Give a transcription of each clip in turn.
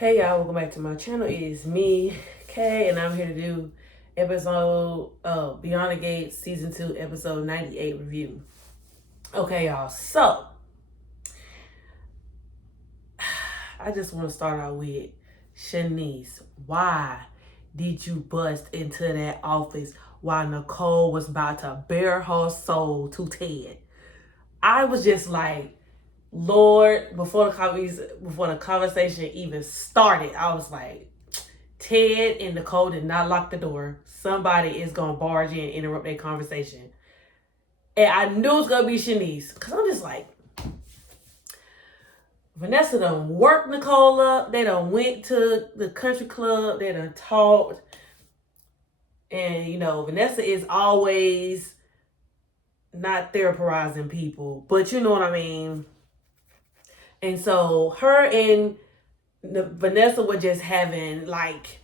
Hey y'all, welcome back to my channel. It is me, Kay, and I'm here to do episode Beyond the Gates season 2 episode 98 review. Okay y'all, so I just want to start out with Shanice. Why did you bust into that office while Nicole was about to bare her soul to Ted? I was just like, Lord, before the conversation even started, I was like, Ted and Nicole did not lock the door. Somebody is gonna barge in and interrupt their conversation. And I knew it was gonna be Shanice. Cause I'm just like, Vanessa done worked Nicole up. They done went to the country club. They done talked. And Vanessa is always not therapizing people, but you know what I mean. And so her and Vanessa were just having like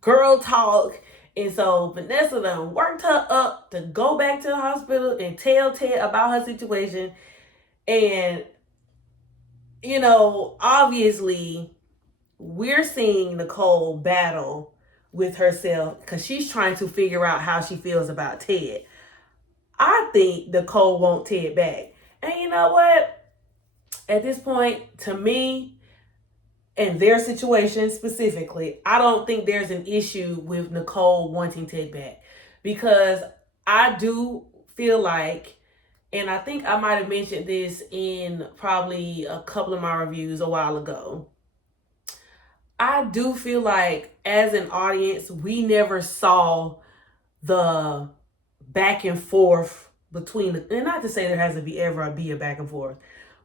girl talk. And so Vanessa done worked her up to go back to the hospital and tell Ted about her situation. And, obviously we're seeing Nicole battle with herself because she's trying to figure out how she feels about Ted. I think Nicole wants Ted back. And you know what? At this point, to me, in their situation specifically, I don't think there's an issue with Nicole wanting Ted back. Because I do feel like, and I think I might have mentioned this in probably a couple of my reviews a while ago, I do feel like as an audience, we never saw the back and forth between, and not to say there has to be ever be a back and forth,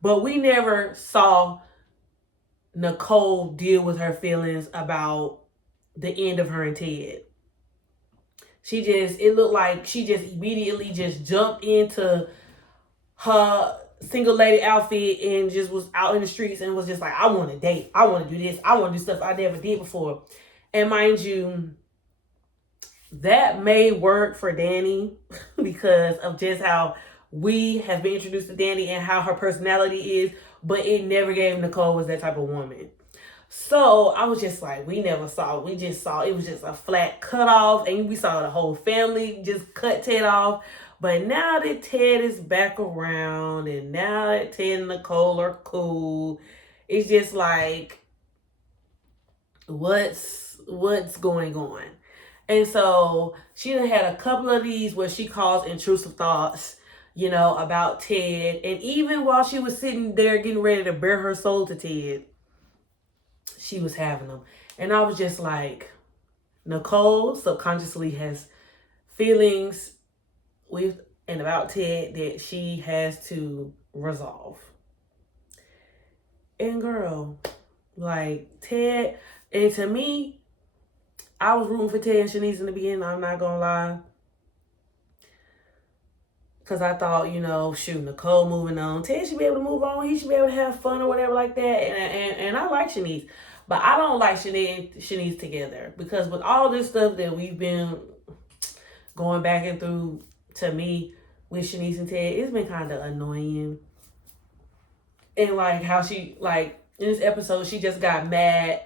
but we never saw Nicole deal with her feelings about the end of her and Ted. It looked like she just immediately just jumped into her single lady outfit and just was out in the streets and was just like, I want to date. I want to do this. I want to do stuff I never did before. And mind you, that may work for Danny because of just how we have been introduced to Danny and how her personality is, but it never gave Nicole was that type of woman. So I was just like, we just saw it was just a flat cut off, and we saw the whole family just cut Ted off. But now that Ted is back around and now that Ted and Nicole are cool, it's just like, what's going on? And so she done had a couple of these where she calls intrusive thoughts, about Ted. And even while she was sitting there getting ready to bare her soul to Ted, she was having them. And I was just like, Nicole subconsciously has feelings with and about Ted that she has to resolve. And girl, like Ted, and to me, I was rooting for Ted and Shanice in the beginning, I'm not gonna lie. Because I thought, Nicole moving on. Ted should be able to move on. He should be able to have fun or whatever like that. And I like Shanice. But I don't like Shanice together. Because with all this stuff that we've been going back and through, to me, with Shanice and Ted, it's been kind of annoying. And like how she, like, in this episode, she just got mad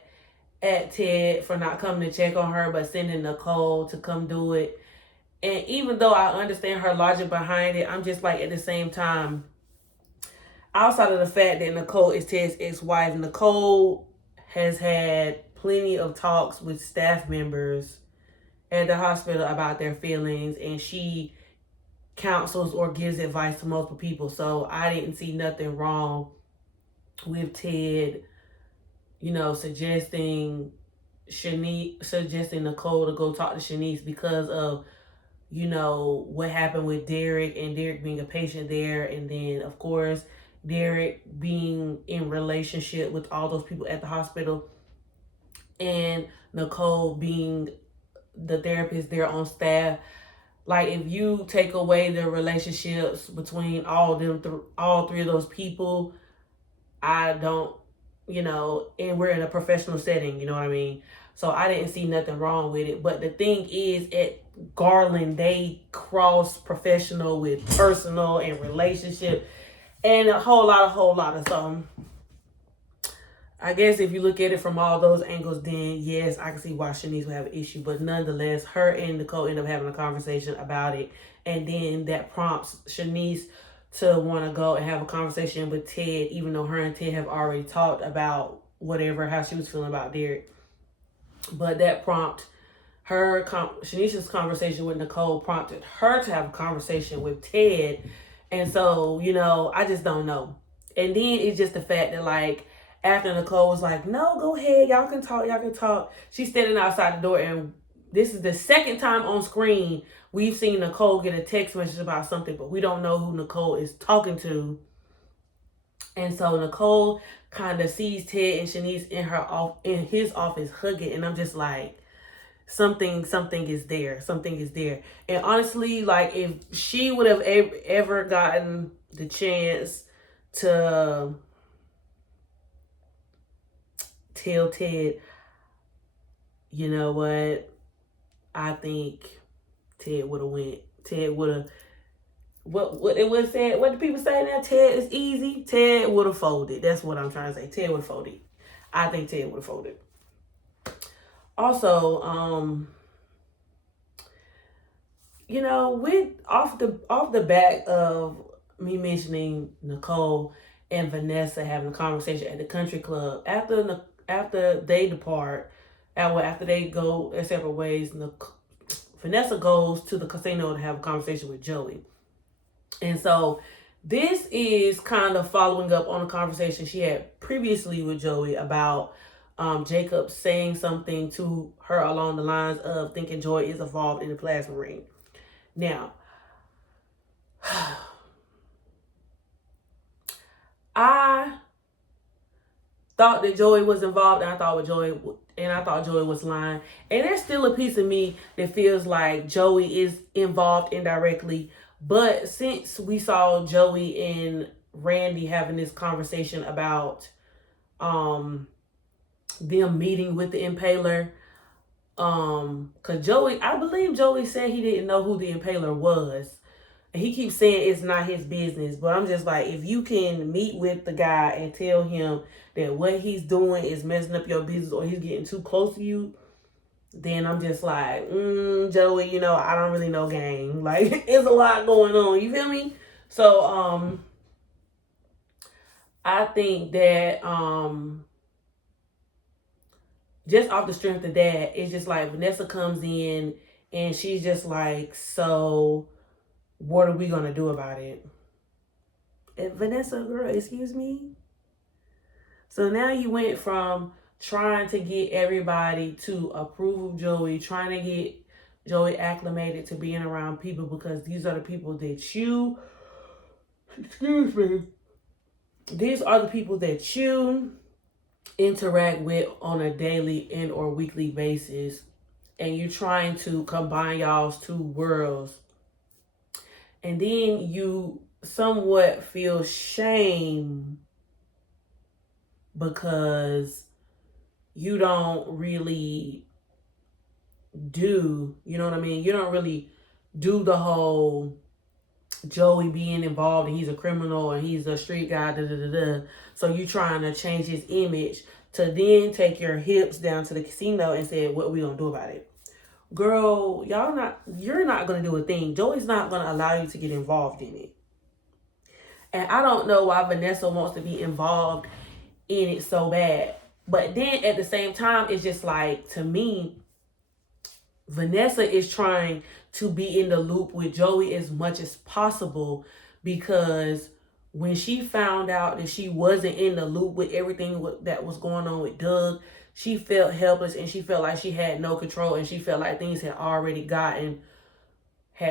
at Ted for not coming to check on her, but sending Nicole to come do it. And even though I understand her logic behind it, I'm just like, at the same time, outside of the fact that Nicole is Ted's ex-wife, Nicole has had plenty of talks with staff members at the hospital about their feelings, and she counsels or gives advice to multiple people. So I didn't see nothing wrong with Ted, suggesting Nicole to go talk to Shanice because of what happened with Derek, and Derek being a patient there. And then, of course, Derek being in relationship with all those people at the hospital, and Nicole being the therapist there on staff. Like, if you take away the relationships between all three of those people, I don't, and we're in a professional setting, you know what I mean? So I didn't see nothing wrong with it. But the thing is, at Garland, they cross professional with personal and relationship and a whole lot of so I guess if you look at it from all those angles, then yes, I can see why Shanice would have an issue. But nonetheless, her and Nicole end up having a conversation about it. And then that prompts Shanice to want to go and have a conversation with Ted, even though her and Ted have already talked about whatever, how she was feeling about Derek. But that prompt, Shanice's conversation with Nicole prompted her to have a conversation with Ted. And so, I just don't know. And then it's just the fact that, like, after Nicole was like, no, go ahead, y'all can talk. She's standing outside the door, and this is the second time on screen we've seen Nicole get a text message about something, but we don't know who Nicole is talking to. And so Nicole kind of sees Ted and Shanice in his office hugging, and I'm just like, something is there. Something is there. And honestly, like, if she would have ever gotten the chance to tell Ted, you know what, I think Ted would have went. Ted would have, what it was said, what do people say now? Ted is easy. Ted would have folded. That's what I'm trying to say. Ted would have folded. I think Ted would have folded. Also, with off the back of me mentioning Nicole and Vanessa having a conversation at the country club, after they depart, after they go their separate ways, Vanessa goes to the casino to have a conversation with Joey. And so this is kind of following up on a conversation she had previously with Joey about Jacob saying something to her along the lines of thinking Joy is involved in the plasma ring. Now, I thought that Joey was involved, and I thought Joey was lying. And there's still a piece of me that feels like Joey is involved indirectly. But since we saw Joey and Randy having this conversation about them meeting with the Impaler, because I believe Joey said he didn't know who the Impaler was. And he keeps saying it's not his business. But I'm just like, if you can meet with the guy and tell him that what he's doing is messing up your business or he's getting too close to you, then I'm just like, Joey, I don't really know gang. Like, it's a lot going on. You feel me? So, I think that, just off the strength of that, it's just like Vanessa comes in and she's just like, so what are we going to do about it? And Vanessa, girl, excuse me? So now you went from trying to get everybody to approve of Joey, trying to get Joey acclimated to being around people because these are the people that you, these are the people that you interact with on a daily and or weekly basis, and you're trying to combine y'all's two worlds, and then you somewhat feel shame because you don't really do, you know what I mean? You don't really do the whole Joey being involved and he's a criminal and he's a street guy, So you trying to change his image to then take your hips down to the casino and say, what are we gonna do about it? Girl, you're not gonna do a thing. Joey's not gonna allow you to get involved in it. And I don't know why Vanessa wants to be involved in it so bad. But then at the same time, it's just like, to me, Vanessa is trying to be in the loop with Joey as much as possible, because when she found out that she wasn't in the loop with everything that was going on with Doug, she felt helpless and she felt like she had no control, and she felt like things had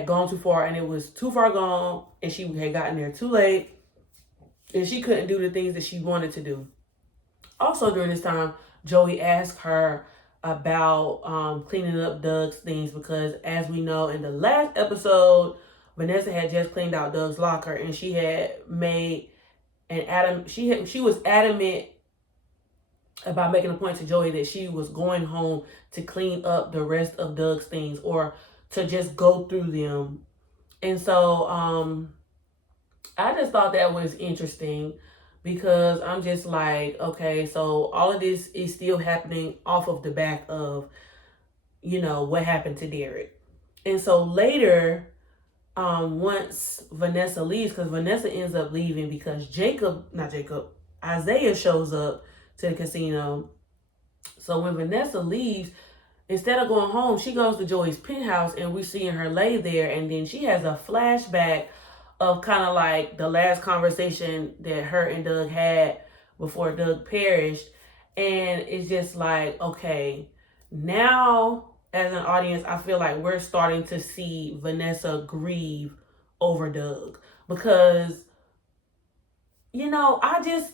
gone too far, and it was too far gone, and she had gotten there too late, and she couldn't do the things that she wanted to do. Also during this time, Joey asked her about cleaning up Doug's things, because as we know in the last episode, Vanessa had just cleaned out Doug's locker, and she had made she was adamant about making a point to Joey that she was going home to clean up the rest of Doug's things, or to just go through them. And so I just thought that was interesting, because I'm just like, okay, so all of this is still happening off of the back of, what happened to Derek. And so later, once Vanessa leaves, because Vanessa ends up leaving because Isaiah shows up to the casino. So when Vanessa leaves, instead of going home, she goes to Joey's penthouse, and we're seeing her lay there, and then she has a flashback of kind of like the last conversation that her and Doug had before Doug perished. And it's just like, okay, now as an audience, I feel like we're starting to see Vanessa grieve over Doug, because, I just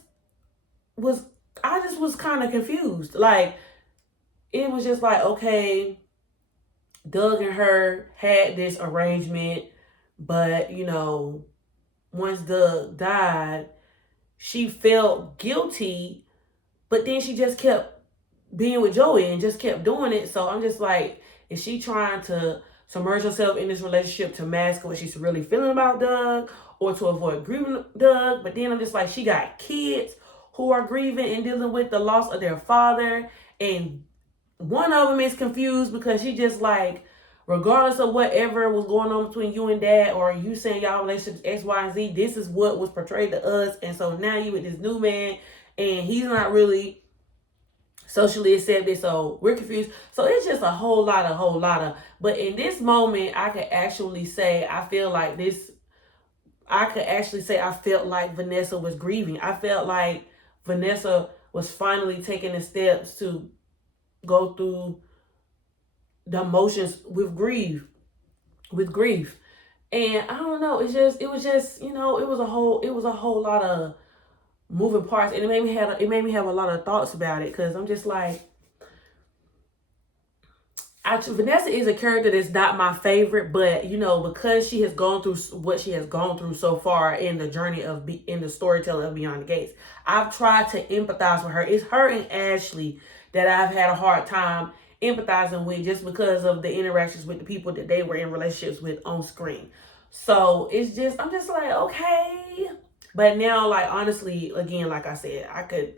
was kind of confused. Like, it was just like, okay, Doug and her had this arrangement, but, once Doug died, she felt guilty, but then she just kept being with Joey and just kept doing it. So I'm just like, is she trying to submerge herself in this relationship to mask what she's really feeling about Doug, or to avoid grieving Doug? But then I'm just like, she got kids who are grieving and dealing with the loss of their father, and one of them is confused because she just like, regardless of whatever was going on between you and Dad, or you saying y'all relationships X, Y, and Z, this is what was portrayed to us. And so now you with this new man, and he's not really socially accepted, so we're confused. So it's just a whole lot of. But in this moment, I could actually say I felt like Vanessa was grieving. I felt like Vanessa was finally taking the steps to go through the emotions with grief. And I don't know, it was just, it was a whole lot of moving parts, and it made me have a lot of thoughts about it, because I'm just like, Vanessa is a character that's not my favorite, but because she has gone through what she has gone through so far in the journey in the storytelling of Beyond the Gates, I've tried to empathize with her. It's her and Ashley that I've had a hard time empathizing with, just because of the interactions with the people that they were in relationships with on screen. So I'm just like, okay. But now, like, honestly, again, like I said, I could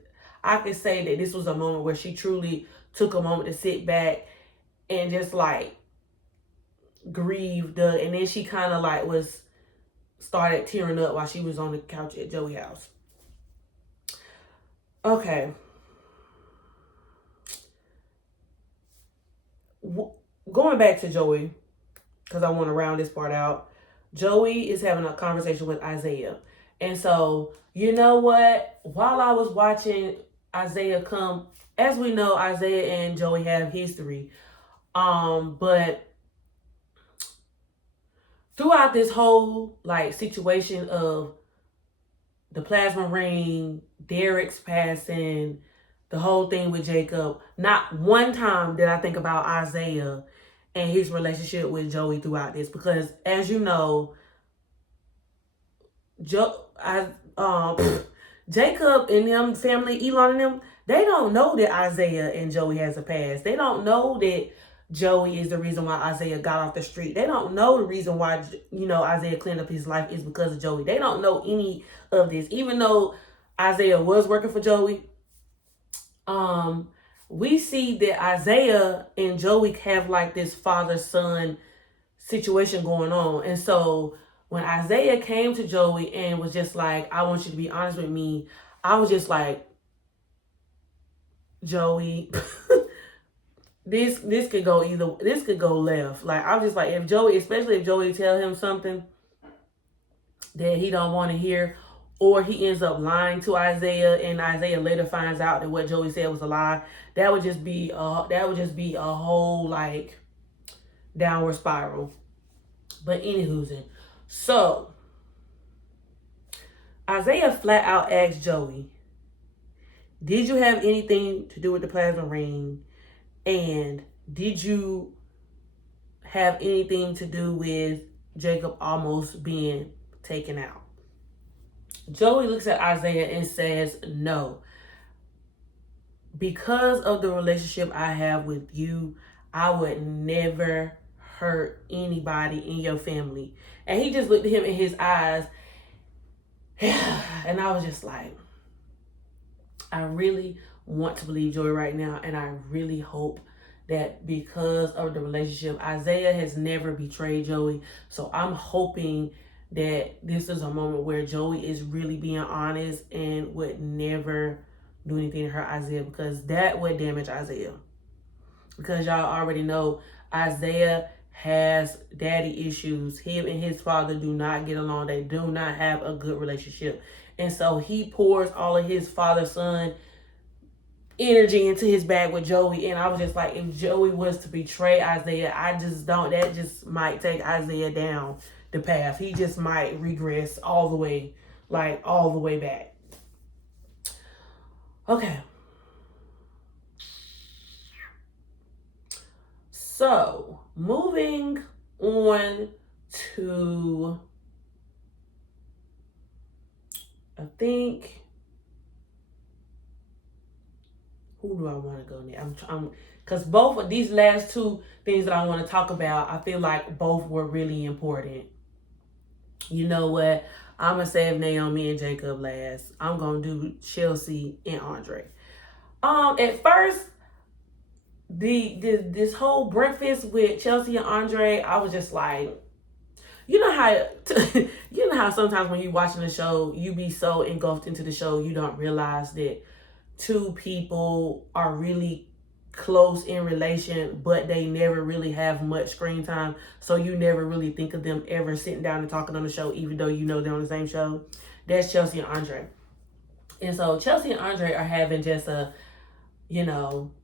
say that this was a moment where she truly took a moment to sit back and just like grieve and then she kind of like started tearing up while she was on the couch at Joey's house. Okay. Going back to Joey, because I want to round this part out. Joey is having a conversation with Isaiah. And so, you know what? While I was watching Isaiah come, as we know, Isaiah and Joey have history. But throughout this whole like situation of the plasma ring, Derek's passing, the whole thing with Jacob, not one time did I think about Isaiah and his relationship with Joey throughout this, because as you know, Jacob and them family, Elon and them, they don't know that Isaiah and Joey has a past. They don't know that Joey is the reason why Isaiah got off the street. They don't know the reason why, Isaiah cleaned up his life is because of Joey. They don't know any of this. Even though Isaiah was working for Joey, we see that Isaiah and Joey have like this father-son situation going on. And so when Isaiah came to Joey and was just like, I want you to be honest with me, I was just like, Joey, this could go left. Like, I was just like, especially if Joey tell him something that he don't want to hear, or he ends up lying to Isaiah and Isaiah later finds out that what Joey said was a lie, that would just be a whole like downward spiral. But anywho's, so Isaiah flat out asked Joey, did you have anything to do with the plasma ring? And did you have anything to do with Jacob almost being taken out? Joey looks at Isaiah and says, no. Because of the relationship I have with you, I would never hurt anybody in your family. And he just looked at him in his eyes. And I was just like, I really want to believe Joey right now, and I really hope that because of the relationship, Isaiah has never betrayed Joey. So I'm hoping that this is a moment where Joey is really being honest and would never do anything to hurt Isaiah, because that would damage Isaiah. Because y'all already know Isaiah has daddy issues. Him and his father do not get along. They do not have a good relationship. And so he pours all of his father-son energy into his bag with Joey. And I was just like, if Joey was to betray Isaiah, I just don't, that just might take Isaiah down the path. He just might regress all the way, like all the way back. Okay. So, moving on to, I think, who do I want to go next? Because both of these last two things that I want to talk about, I feel like both were really important. You know what? I'm going to save Naomi and Jacob last. I'm going to do Chelsea and Andre. At first, this whole breakfast with Chelsea and Andre, I was just like, you know how sometimes when you're watching the show, you be so engulfed into the show, you don't realize that two people are really close in relation, but they never really have much screen time. So you never really think of them ever sitting down and talking on the show, even though you know they're on the same show. That's Chelsea and Andre. And so Chelsea and Andre are having just a,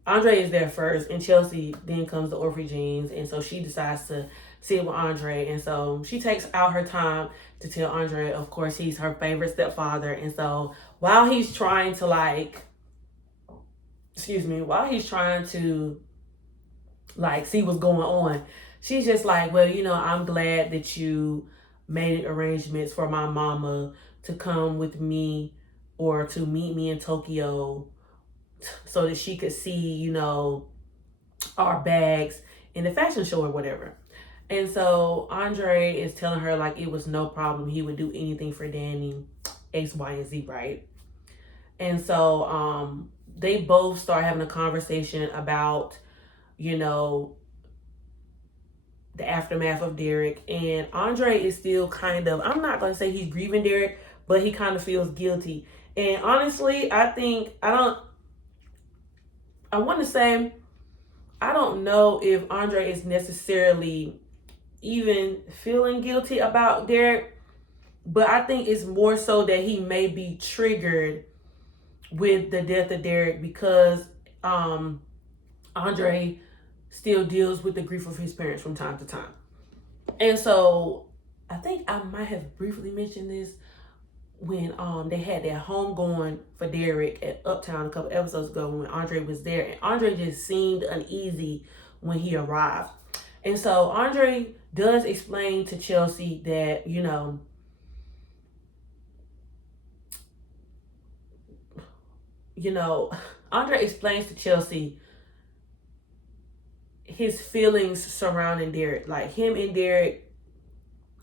Andre is there first, and Chelsea then comes to Orphe Jeans, and so she decides to sit with Andre, and so she takes out her time to tell Andre, of course, he's her favorite stepfather, and so while he's trying to see what's going on, she's just like, well, I'm glad that you made arrangements for my mama to come with me or to meet me in Tokyo so that she could see, our bags in the fashion show or whatever. And so Andre is telling her like it was no problem. He would do anything for Danny, X, Y, and Z, right? And so they both start having a conversation about, the aftermath of Derek. And Andre is still kind of, I'm not going to say he's grieving Derek, but he kind of feels guilty. And honestly, I don't know if Andre is necessarily even feeling guilty about Derek, but I think it's more so that he may be triggered with the death of Derek because Andre still deals with the grief of his parents from time to time. And so I think I might have briefly mentioned this when they had that homegoing for Derek at Uptown a couple episodes ago when Andre was there, and Andre just seemed uneasy when he arrived. And so Andre does explain to Chelsea that, Andre explains to Chelsea his feelings surrounding Derek. Like, him and Derek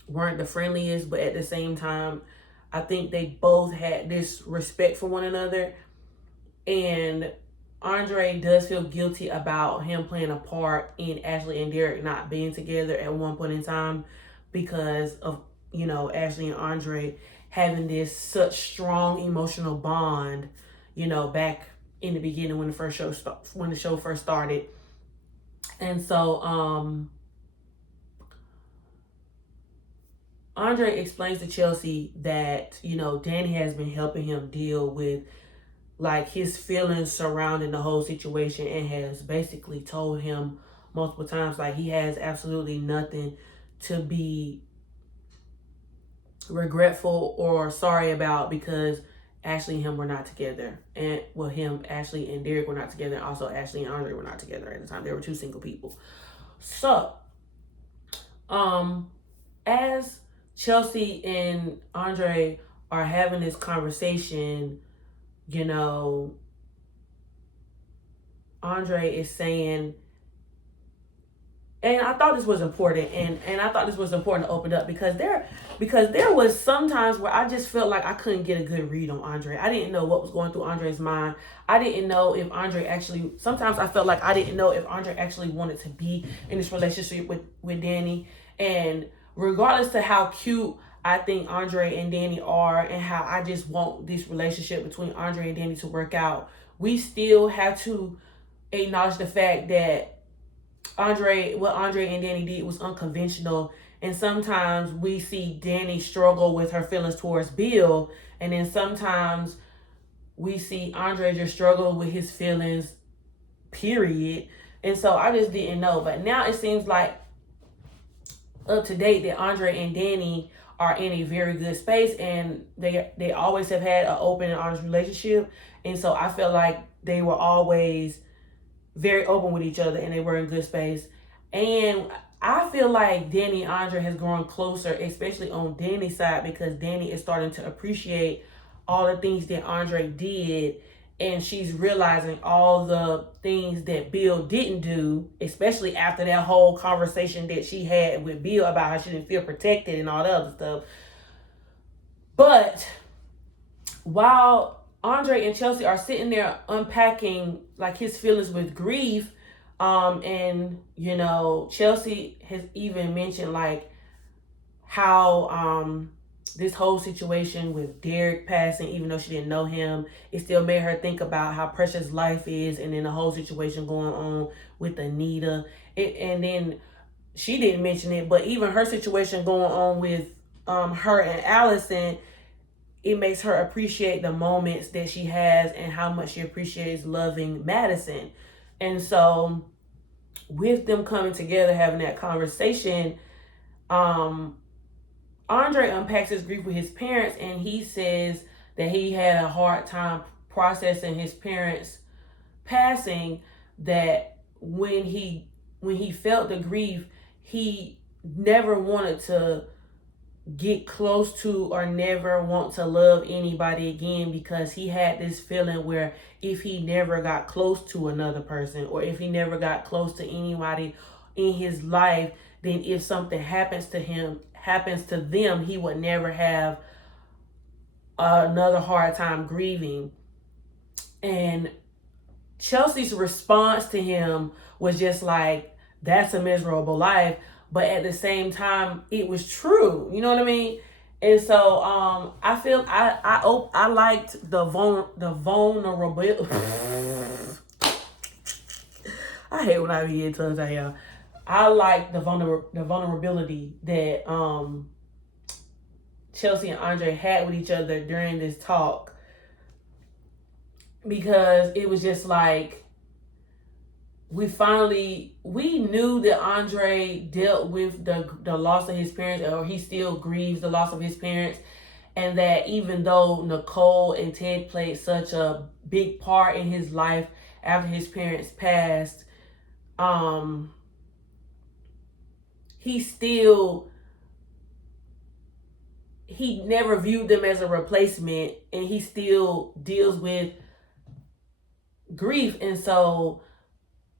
weren't the friendliest, but at the same time, I think they both had this respect for one another. And Andre does feel guilty about him playing a part in Ashley and Derek not being together at one point in time because of, Ashley and Andre having this such strong emotional bond, back in the beginning when the show first started. And so Andre explains to Chelsea that, Danny has been helping him deal with like his feelings surrounding the whole situation and has basically told him multiple times like he has absolutely nothing to be regretful or sorry about because Ashley and him were not together. And Ashley and Derek were not together. And also Ashley and Andre were not together at the time. They were two single people. So, as Chelsea and Andre are having this conversation, Andre is saying and I thought this was important, and I thought this was important to open up because there was some times where I just felt like I couldn't get a good read on Andre. I didn't know what was going through Andre's mind. I didn't know if Andre actually, sometimes I felt like I didn't know if Andre actually wanted to be in this relationship with Danny. And regardless to how cute I think Andre and Danny are, and how I just want this relationship between Andre and Danny to work out, we still have to acknowledge the fact that what Andre and Danny did was unconventional. And sometimes we see Danny struggle with her feelings towards Bill. And then sometimes we see Andre just struggle with his feelings, period. And so I just didn't know. But now it seems like up to date that Andre and Danny are in a very good space, and they always have had an open and honest relationship. And so I feel like they were always very open with each other, and they were in good space. And I feel like Danny and Andre has grown closer, especially on Danny's side, because Danny is starting to appreciate all the things that Andre did, and she's realizing all the things that Bill didn't do, especially after that whole conversation that she had with Bill about how she didn't feel protected and all that other stuff. But while Andre and Chelsea are sitting there unpacking like his feelings with grief, and you know, Chelsea has even mentioned like how this whole situation with Derek passing, even though she didn't know him, it still made her think about how precious life is. And then the whole situation going on with Anita, and then she didn't mention it, but even her situation going on with her and Allison, it makes her appreciate the moments that she has and how much she appreciates loving Madison. And so with them coming together, having that conversation, Andre unpacks his grief with his parents, and he says that he had a hard time processing his parents passing, that when he felt the grief, he never wanted to get close to or never want to love anybody again, because he had this feeling where if he never got close to another person, or if he never got close to anybody in his life, then if something happens to them, he would never have another hard time grieving. And Chelsea's response to him was just like, that's a miserable life. But at the same time, it was true. You know what I mean? And so I feel I liked the vulnerability. I hate when I be getting tongues out here. I like the vulnerability that Chelsea and Andre had with each other during this talk, because it was just like we knew that Andre dealt with the loss of his parents, or he still grieves the loss of his parents, and that even though Nicole and Ted played such a big part in his life after his parents passed, he never viewed them as a replacement, and he still deals with grief. And so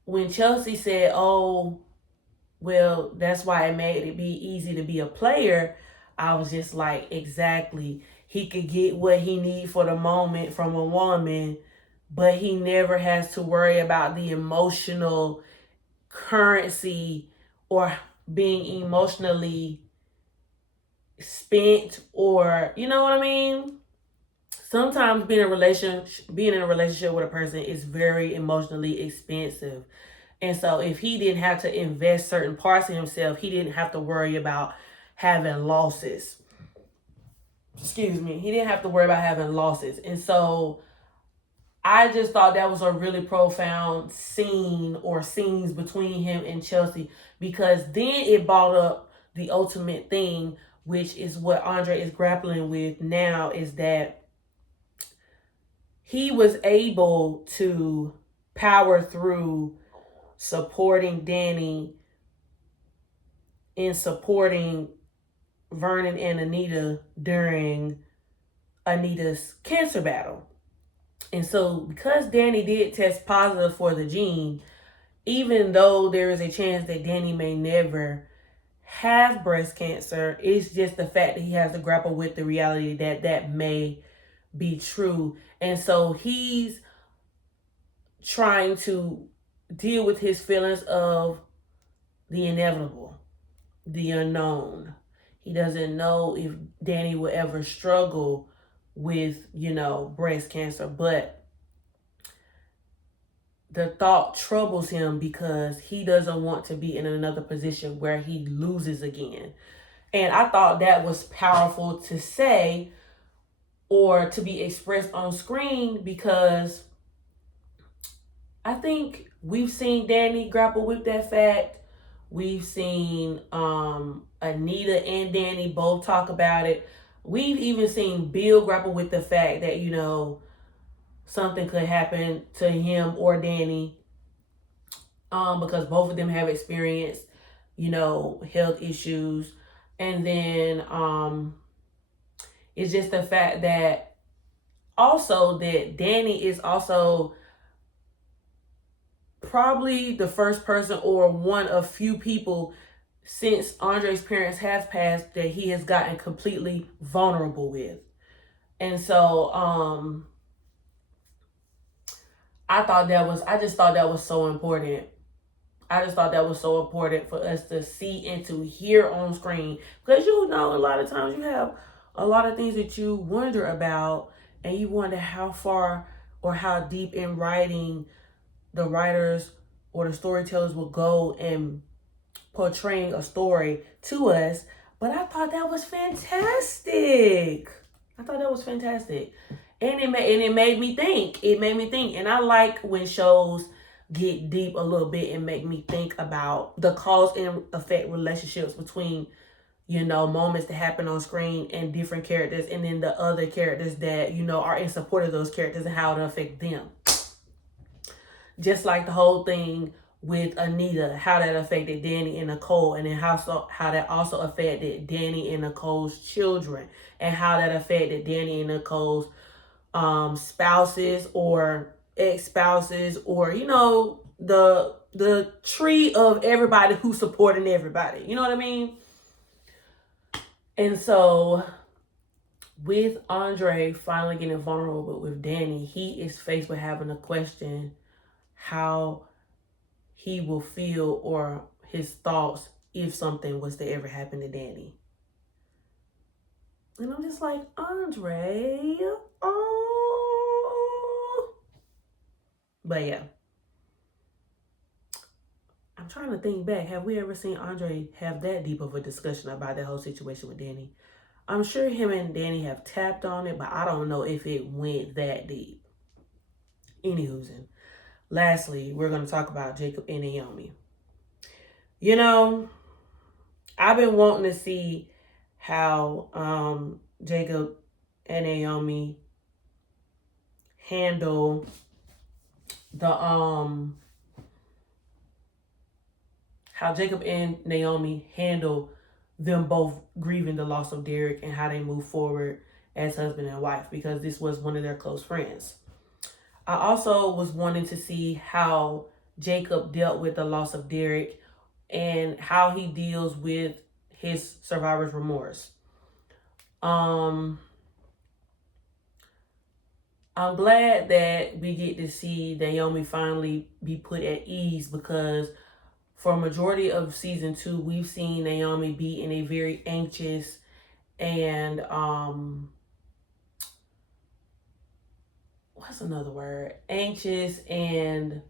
when Chelsea said, oh, well, that's why it made it be easy to be a player, I was just like, exactly. He could get what he need for the moment from a woman, but he never has to worry about the emotional currency or being emotionally spent, or you know what I mean? Sometimes being in a relationship with a person is very emotionally expensive. And so if he didn't have to invest certain parts of himself, he didn't have to worry about having losses. He didn't have to worry about having losses. And so I just thought that was a really profound scene, or scenes between him and Chelsea, because then it brought up the ultimate thing, which is what Andre is grappling with now, is that he was able to power through supporting Danny and supporting Vernon and Anita during Anita's cancer battle. And so because Danny did test positive for the gene, even though there is a chance that Danny may never have breast cancer, it's just the fact that he has to grapple with the reality that that may be true. And so he's trying to deal with his feelings of the inevitable, the unknown. He doesn't know if Danny will ever struggle with, breast cancer, but the thought troubles him because he doesn't want to be in another position where he loses again. And I thought that was powerful to say or to be expressed on screen, because I think we've seen Danny grapple with that fact. We've seen Anita and Danny both talk about it. We've even seen Bill grapple with the fact that, something could happen to him or Danny, because both of them have experienced, health issues. And then it's just the fact that also that Danny is also probably the first person or one of few people since Andre's parents have passed that he has gotten completely vulnerable with. And so I just thought that was so important. I just thought that was so important for us to see and to hear on screen, because a lot of times you have a lot of things that you wonder about, and you wonder how far or how deep in writing the writers or the storytellers will go in portraying a story to us. But I thought that was fantastic. And it made me think. And I like when shows get deep a little bit and make me think about the cause and effect relationships between, moments that happen on screen and different characters, and then the other characters that, are in support of those characters and how it affects them. Just like the whole thing with Anita, how that affected Danny and Nicole, and then how that also affected Danny and Nicole's children, and how that affected Danny and Nicole's spouses or ex-spouses, or the tree of everybody who's supporting everybody. You know what I mean? And so with Andre finally getting vulnerable with Danny, he is faced with having to question how he will feel or his thoughts if something was to ever happen to Danny. And I'm just like, Andre, oh. But yeah. I'm trying to think back. Have we ever seen Andre have that deep of a discussion about that whole situation with Danny? I'm sure him and Danny have tapped on it, but I don't know if it went that deep. Anywho's. Lastly, we're going to talk about Jacob and Naomi. I've been wanting to see how Jacob and Naomi handle how Jacob and Naomi handle them both grieving the loss of Derek, and how they move forward as husband and wife, because this was one of their close friends. I also was wanting to see how Jacob dealt with the loss of Derek and how he deals with his survivor's remorse. I'm glad that we get to see Naomi finally be put at ease, because for a majority of season 2, we've seen Naomi be in a very anxious and what's another word? Anxious and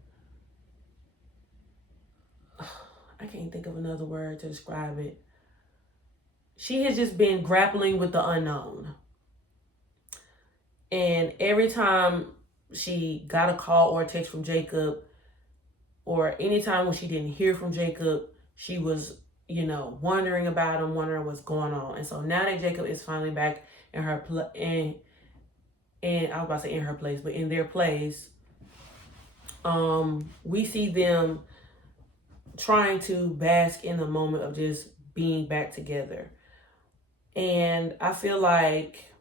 I can't think of another word to describe it. She has just been grappling with the unknown. And every time she got a call or a text from Jacob, or anytime when she didn't hear from Jacob, she was, wondering about him, wondering what's going on. And so now that Jacob is finally back in her and I was about to say in her place, but in their place, we see them trying to bask in the moment of just being back together. And I feel like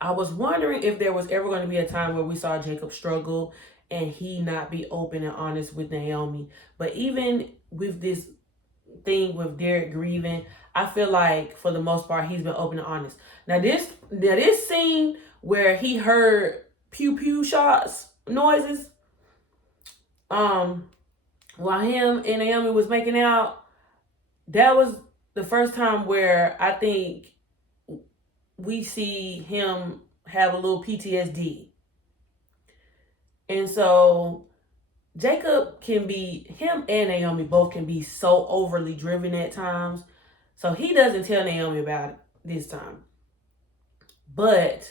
I was wondering if there was ever going to be a time where we saw Jacob struggle and he not be open and honest with Naomi. But even with this thing with Derek grieving, I feel like for the most part he's been open and honest. Now this scene where he heard pew pew shots noises, while him and Naomi was making out, that was the first time where I think we see him have a little PTSD. And so Jacob can be, him and Naomi both can be so overly driven at times. So he doesn't tell Naomi about it this time. But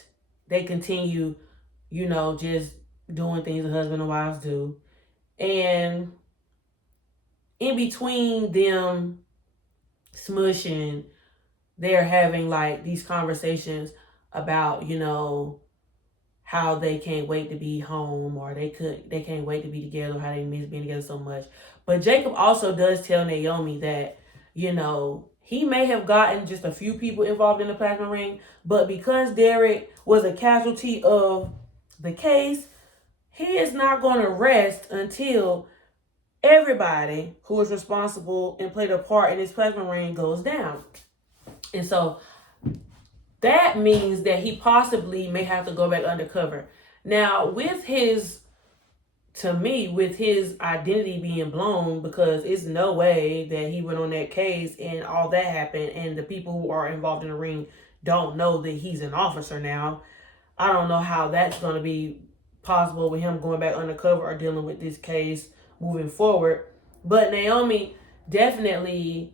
they continue, just doing things that husband and wives do. And in between them smushing, they're having like these conversations about, how they can't wait to be home, or they can't wait to be together, how they miss being together so much. But Jacob also does tell Naomi that, he may have gotten just a few people involved in the plasma ring, but because Derek was a casualty of the case, he is not going to rest until everybody who is responsible and played a part in this plasma ring goes down. And so that means that he possibly may have to go back undercover. Now, with his identity being blown, because it's no way that he went on that case and all that happened, and the people who are involved in the ring don't know that he's an officer now. I don't know how that's going to be possible with him going back undercover or dealing with this case moving forward. But Naomi definitely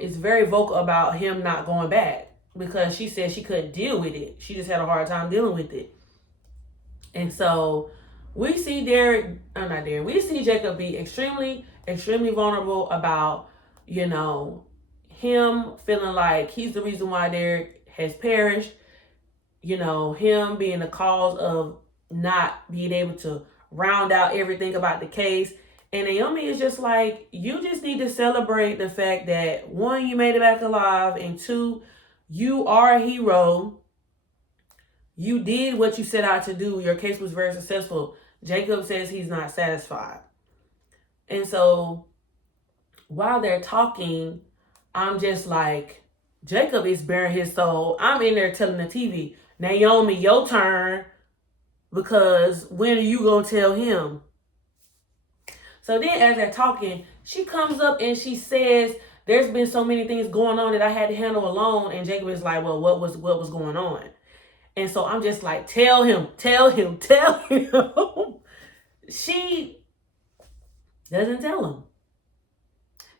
is very vocal about him not going back, because she said she couldn't deal with it. She just had a hard time dealing with it. And so we see we see Jacob be extremely, extremely vulnerable about, him feeling like he's the reason why Derek has perished, him being the cause of not being able to round out everything about the case. And Naomi is just like, you just need to celebrate the fact that, one, you made it back alive, and two, you are a hero. You did what you set out to do. Your case was very successful. Jacob says he's not satisfied. And so while they're talking, I'm just like, Jacob is bearing his soul. I'm in there telling the TV, Naomi, your turn, because when are you going to tell him? So then as they're talking, she comes up and she says, there's been so many things going on that I had to handle alone. And Jacob is like, well, what was going on? And so I'm just like, tell him. She doesn't tell him.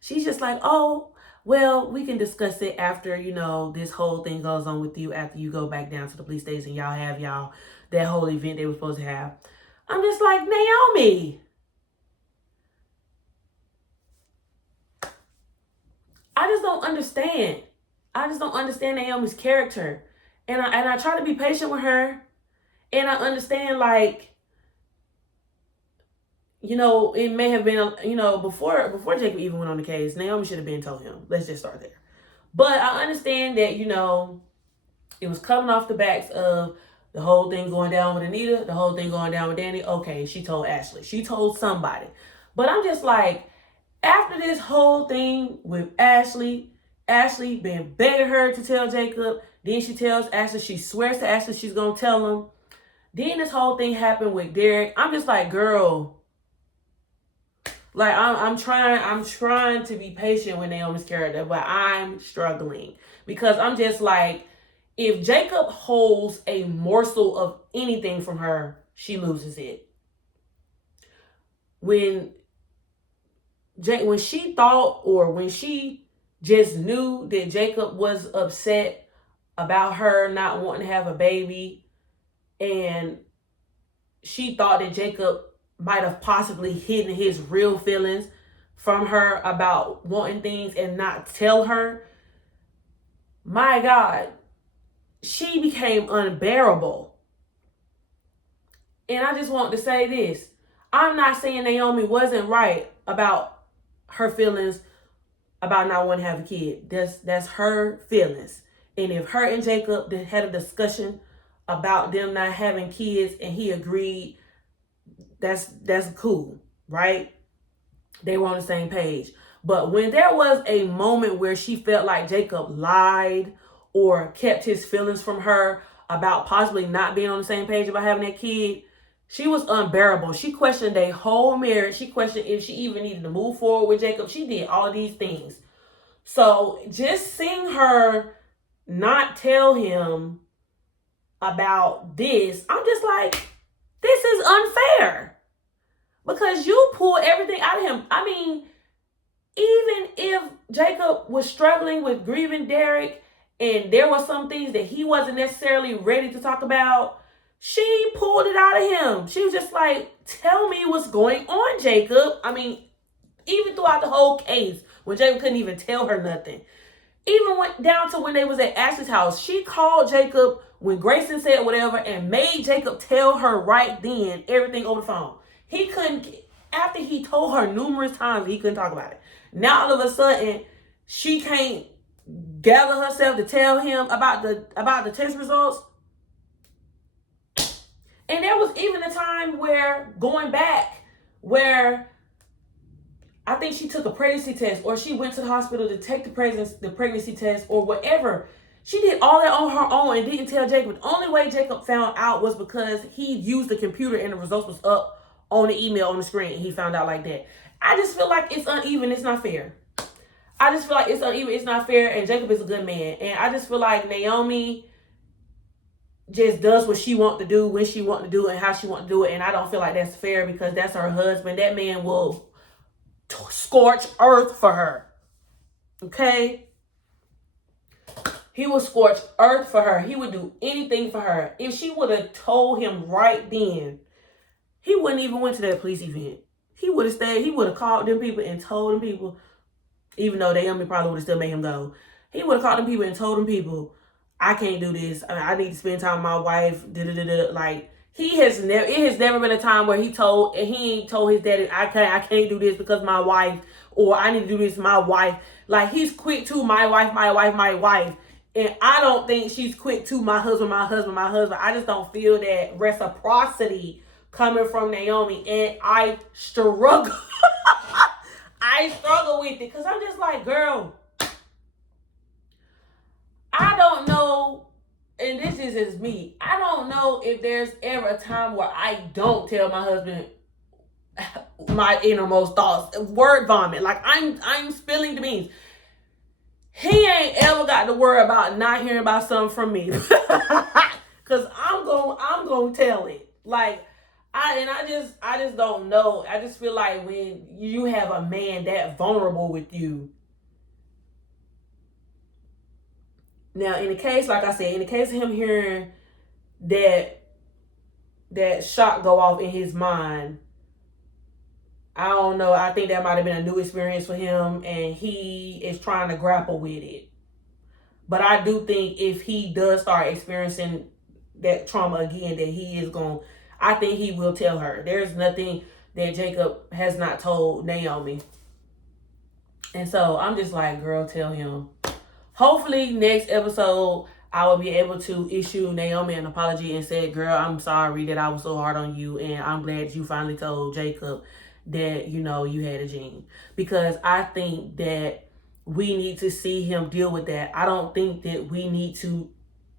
She's just like, oh, well, we can discuss it after, this whole thing goes on with you, after you go back down to the police station, y'all have that whole event they were supposed to have. I'm just like, Naomi, I just don't understand. I just don't understand Naomi's character. And I try to be patient with her. And I understand, like, it may have been, before Jacob even went on the case, Naomi should have been told him. Let's just start there. But I understand that, it was coming off the backs of the whole thing going down with Anita, the whole thing going down with Danny. Okay, she told Ashley. She told somebody. But I'm just like, after this whole thing with Ashley been begging her to tell Jacob. Then she tells Ashley, she swears to Ashley she's going to tell him. Then this whole thing happened with Derek. I'm just like, girl, like I'm trying to be patient with Naomi's character, but I'm struggling, because I'm just like, if Jacob holds a morsel of anything from her, she loses it. When she thought, or when she just knew that Jacob was upset about her not wanting to have a baby, and she thought that Jacob might have possibly hidden his real feelings from her about wanting things and not tell her, my God, she became unbearable. And I just want to say this. I'm not saying Naomi wasn't right about her feelings about not wanting to have a kid. That's her feelings. And if her and Jacob had a discussion about them not having kids and he agreed, That's cool, right? They were on the same page. But when there was a moment where she felt like Jacob lied or kept his feelings from her about possibly not being on the same page about having that kid, she was unbearable. She questioned their whole marriage. She questioned if she even needed to move forward with Jacob. She did all of these things. So just seeing her not tell him about this, I'm just like, this is unfair. Because you pulled everything out of him. I mean, even if Jacob was struggling with grieving Derek and there were some things that he wasn't necessarily ready to talk about, she pulled it out of him. She was just like, tell me what's going on, Jacob. I mean, even throughout the whole case, when Jacob couldn't even tell her nothing. Even went down to when they was at Ashley's house. She called Jacob when Grayson said whatever and made Jacob tell her right then everything over the phone. He couldn't, after he told her numerous times, he couldn't talk about it. Now all of a sudden, she can't gather herself to tell him about the test results. And there was even a time where, going back, where I think she took a pregnancy test or she went to the hospital to take the pregnancy test or whatever. She did all that on her own and didn't tell Jacob. The only way Jacob found out was because he used the computer and the results was up on the email on the screen. He found out like that. I just feel like it's uneven. It's not fair. I just feel like it's uneven. It's not fair. And Jacob is a good man. And I just feel like Naomi just does what she wants to do, when she wants to do it, and how she wants to do it. And I don't feel like that's fair because that's her husband. That man will scorch earth for her. Okay? He will scorch earth for her. He would do anything for her. If she would have told him right then, he wouldn't even went to that police event. He would have stayed. He would have called them people and told them people, even though Naomi probably would have still made him go. He would have called them people and told them people, I can't do this. I need to spend time with my wife. Like, it has never been a time where he ain't told his daddy, I can't do this because my wife, or I need to do this my wife. Like, he's quick to my wife. And I don't think she's quick to my husband. I just don't feel that reciprocity coming from Naomi. And I struggle. I struggle with it because I'm just like, girl, I don't know. And this is just me. I don't know if there's ever a time where I don't tell my husband my innermost thoughts. Word vomit. Like, I'm spilling the beans. He ain't ever got to worry about not hearing about something from me. Cause I'm gonna tell it. Like, I just don't know. I just feel like when you have a man that vulnerable with you. Now, in the case, like I said, in the case of him hearing that shot go off in his mind, I don't know. I think that might have been a new experience for him, and he is trying to grapple with it. But I do think if he does start experiencing that trauma again, that I think he will tell her. There's nothing that Jacob has not told Naomi. And so I'm just like, girl, tell him. Hopefully next episode, I will be able to issue Naomi an apology and say, girl, I'm sorry that I was so hard on you. And I'm glad you finally told Jacob that, you had a gene. Because I think that we need to see him deal with that. I don't think that we need to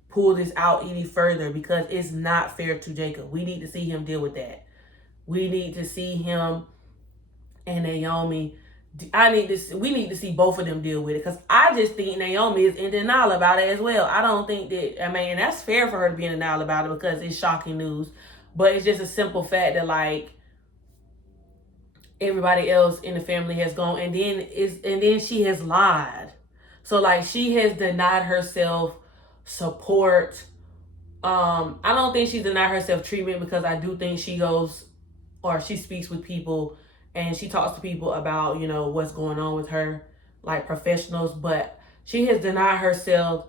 pull this out any further because it's not fair to Jacob. We need to see him deal with that. We need to see him and Naomi. We need to see both of them deal with it because I just think Naomi is in denial about it as well. I don't think that, and that's fair for her to be in denial about it because it's shocking news. But it's just a simple fact that, like, everybody else in the family has gone and then she has lied. So, like, she has denied herself support. I don't think she denied herself treatment because I do think she goes or she speaks with people and she talks to people about, what's going on with her, like professionals. But she has denied herself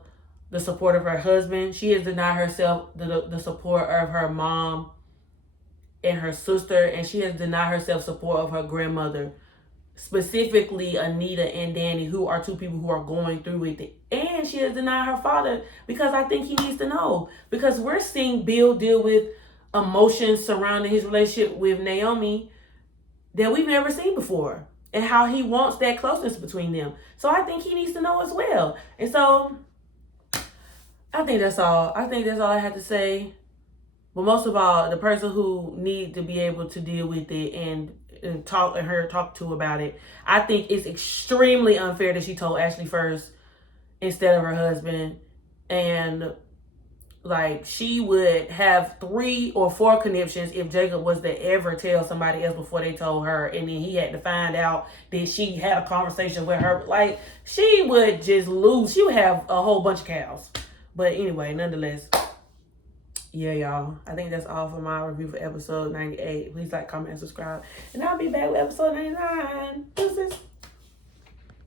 the support of her husband. She has denied herself the support of her mom and her sister. And she has denied herself support of her grandmother. Specifically Anita and Danny, who are two people who are going through with it. And she has denied her father because I think he needs to know. Because we're seeing Bill deal with emotions surrounding his relationship with Naomi that we've never seen before, and how he wants that closeness between them. So I think he needs to know as well. And so I think that's all. I think that's all I have to say. But most of all, the person who needs to be able to deal with it and talk to about it, I think it's extremely unfair that she told Ashley first instead of her husband. And like, she would have 3 or 4 conniptions if Jacob was to ever tell somebody else before they told her, and then he had to find out that she had a conversation with her. Like, she would just lose. She would have a whole bunch of cows. But anyway, nonetheless, yeah, y'all, I think that's all for my review for episode 98. Please like, comment, and subscribe, and I'll be back with episode 99. Deuces.